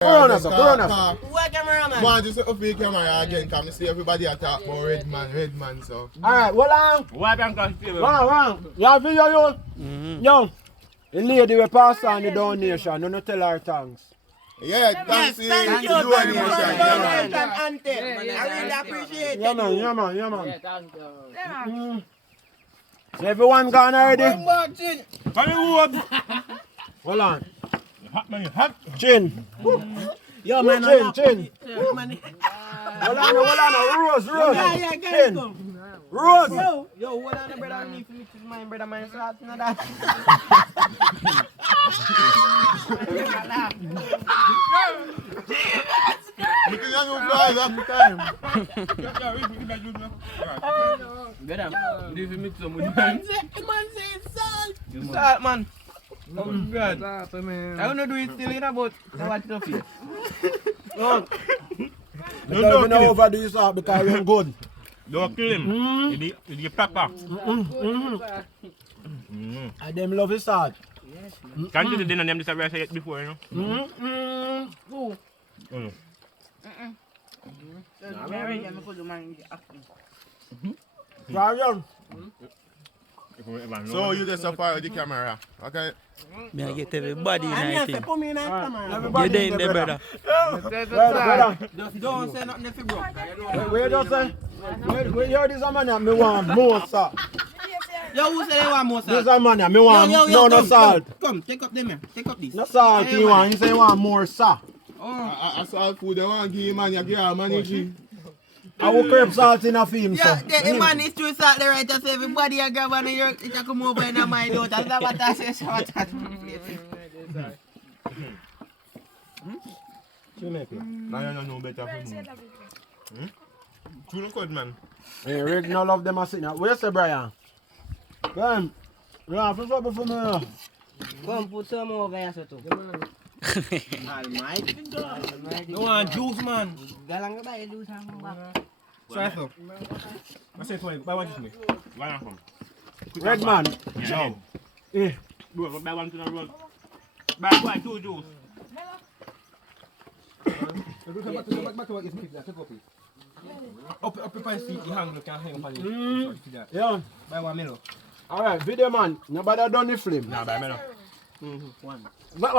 Corona. What cameraman? Man, just up the camera again, come see everybody attack about red man, so. Alright, hold on. What I'm going to do? Wrong. You have video, yo? The lady will pass on the donation. You not tell her thanks. Yeah, thanks. Thank you very much for the donation, Auntie. I really appreciate it. Yeah, man. So everyone gone already? Hold on. Hot. Chin. Yo, man. Chin. Hold on. Rose. Yeah, Chin. Rose. Yo, what on the bread on me for me to my bread on my sauce, not that. Because you know flies every time. Man say salt. Salt, man. Oh, God. I wanna do it still in about what it feels. Don't overdo this out because you're good. Don't kill him. You need pepper. And them love his salt. Can't you do dinner them this way I said it before, you know? So you just fire with the camera, okay? Me I get everybody in I I say, think. put me in a camera. You there in there, brother? Brother. Just don't say nothing if you broke. Where just say? Where you this a man me want more salt. Yo, who say they want more salt? This a man me want no come, salt. Come, take up them here. Take up this. No salt you want. You say you want more salt. I saw food, they want to give you man, you give her money. I will crab salt in a film, Yeah, sir. the man is too salt there, right? Just everybody a grab and you come over in my door. That's what I say. What I Now you know better for me. True good, man. Hey, Rick, no love them a sitting. Where's the Brian? Come. Yeah, put something for me. Come put some over here, so too. Almighty. No one juice, man. Galang ba yung juice ang ba? Try so. I say twice. Buy one to me. Where from? Red man. No. Eh. Bro, buy one to the road. Buy two juice. Up the seat, you hang, you can hang up on you. Yeah. Buy 1 mil. Alright, video man. Nobody done the film. Nah, buy me no. One. One